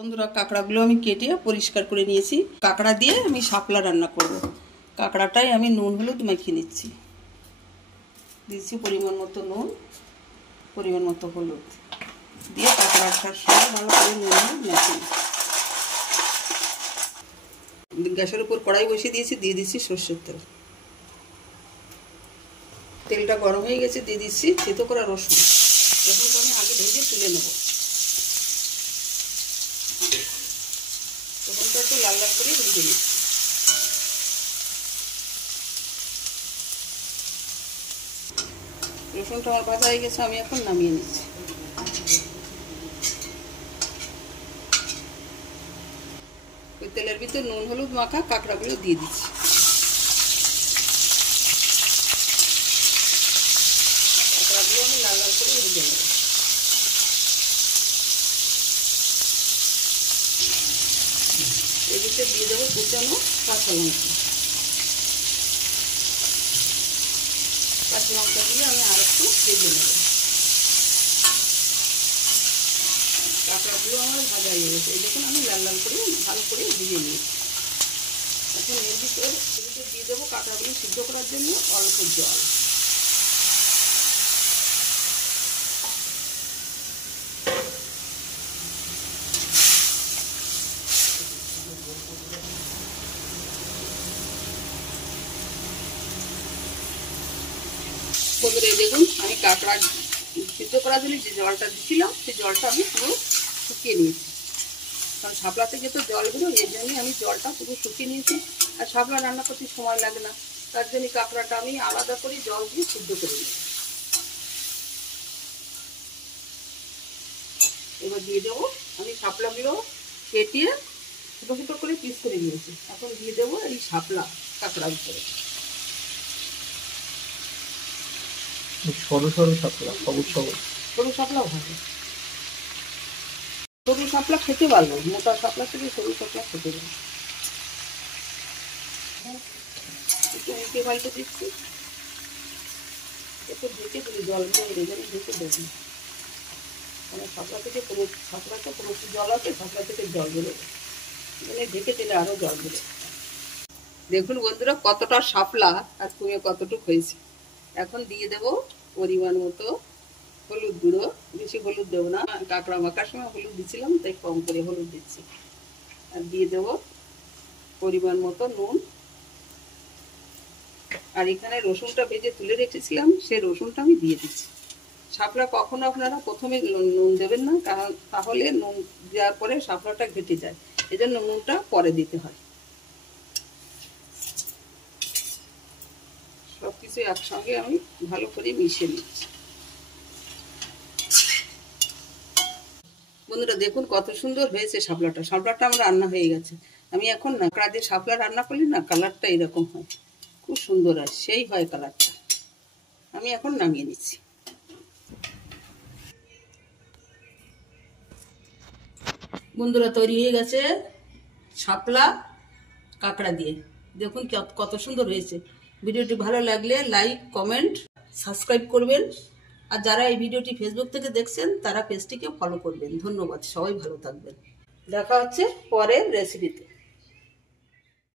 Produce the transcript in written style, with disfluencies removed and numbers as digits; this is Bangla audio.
বন্ধুরা, কাঁকড়াগুলো আমি কেটে পরিষ্কার করে নিয়েছি। কাঁকড়া দিয়ে আমি শাপলা রান্না করব। কাঁকড়াটাই আমি নুন হলুদ মাখিয়ে নিচ্ছি। দিচ্ছি পরিমাণ মতো নুন, পরিমাণ মতো হলুদ দিয়ে কাঁকড়াটার সঙ্গে ভালো করে নুন হলুদ মাখিয়ে নিচ্ছি। গ্যাসের উপর কড়াই বসিয়ে দিয়েছি, দিয়ে দিচ্ছি সর্ষের তেল। তেলটা গরম হয়ে গেছে, দিয়ে দিচ্ছি থেতো করা রসুন। রসুনটা আমি আগে ভেজে তুলে নেব। রসুনটা একটু লাল লাল করে ভেজে নিচ্ছি। রসুনটা আমার ভাজা হয়ে গেছে, আমি এখন নামিয়ে নিচ্ছি। ওই তেলের ভিতরে নুন হলুদ মাখা কাঁকড়াগুলো দিয়ে দিচ্ছি। কাঁকড়াগুলো আমি লাল লাল করে ভেজে নেব। এর ভিতরে দিয়ে দেবো কুচানো কাঁচা লঙ্কা। কাঁচা লঙ্কা দিয়ে আমি আর একটু ভেজে নেব। কাঁকড়াগুলো আমার ভাজা হয়ে গেছে, এই দেখুন আমি লাল লাল করে ভালো করে ভেজে নিয়েছি। এখন এর ভিতরে দিয়ে দেবো কাঁকড়াগুলো সিদ্ধ করার জন্য অল্প জল। বন্ধুরা, এই দেখুন আমি কাঁকড়া সিদ্ধ করার জন্য যে জলটা দিচ্ছিলাম সেই জলটা আমি পুরো শুকিয়ে নিয়েছি। কারণ শাপলা থেকে তো জলগুলো, এর জন্যই আমি জলটা পুরো শুকিয়ে নিয়েছি। আর শাপলা রান্না করতে সময় লাগে না, তার জন্য কাঁকড়াটা আমি আলাদা করে জল দিয়ে সিদ্ধ করে নিই। এবার দিয়ে দেবো আমি শাপলাগুলো কেটে ছোটো ছোটো করে পিস করে নিয়েছি। এখন দিয়ে দেবো এই শাপলা কাঁকড়ার উপরে। সরু সরু শাপলা, সবুজ সবুজ সরু শাপলাও ভালো। সরু শাপলা খেতে ভালো, মোটা শাপলা থেকে সরু শাপলা খেতে ভালো। একটু উল্টে পাল্টে দিচ্ছি। একটু ঢেকে দিলে জলগুলো রেজানি ঢেকে দেবেন, মানে শাপলা থেকে পুরো শাপলাটা প্রচুর জল আছে, শাপলা থেকে জল বেরোবে, মানে ঢেকে দিলে আরও জল বেরোবে। দেখুন বন্ধুরা, কতটা শাপলা আর কুমে কতটুকু হয়েছে। এখন দিয়ে দেব পরিমাণ মতো হলুদ গুঁড়ো। বেশি হলুদ দেবো না, কাঁকড়া মাখার সময় হলুদ দিচ্ছিলাম, তাই কম করে হলুদ দিচ্ছি। আর দিয়ে দেব পরিমাণ মতো নুন। আর এখানে রসুনটা ভেজে তুলে রেখেছিলাম, সেই রসুনটা আমি দিয়ে দিচ্ছি। শাপলা কখনো আপনারা প্রথমে নুন দেবেন না, কারণ তাহলে নুন দেওয়ার পরে শাপলাটা ঘেটে যায়, এজন্য নুনটা পরে দিতে হয়। সবকিছু একসঙ্গে আমি ভালো করে মিশিয়ে নিচ্ছি। বন্ধুরা দেখুন কত সুন্দর হয়েছে শাপলাটা। শাপলাটা আমার রান্না হয়ে গেছে। আমি এখন না কাঁকড়া দিয়ে শাপলা রান্না করলে না কালারটা এরকম হয়, খুব সুন্দর হয়, সেই হয় কালারটা। আমি এখন নামিয়ে নিচ্ছি। বন্ধুরা, তৈরি হয়ে গেছে শাপলা কাঁকড়া দিয়ে। দেখুন কত সুন্দর হয়েছে। ভিডিওটি ভালো লাগলে লাইক, কমেন্ট, সাবস্ক্রাইব করবেন। আর যারা এই ভিডিওটি ফেসবুক থেকে দেখছেন তারা পেজটিকে ফলো করবেন। ধন্যবাদ, সবাই ভালো থাকবেন। দেখা হচ্ছে পরের রেসিপিতে।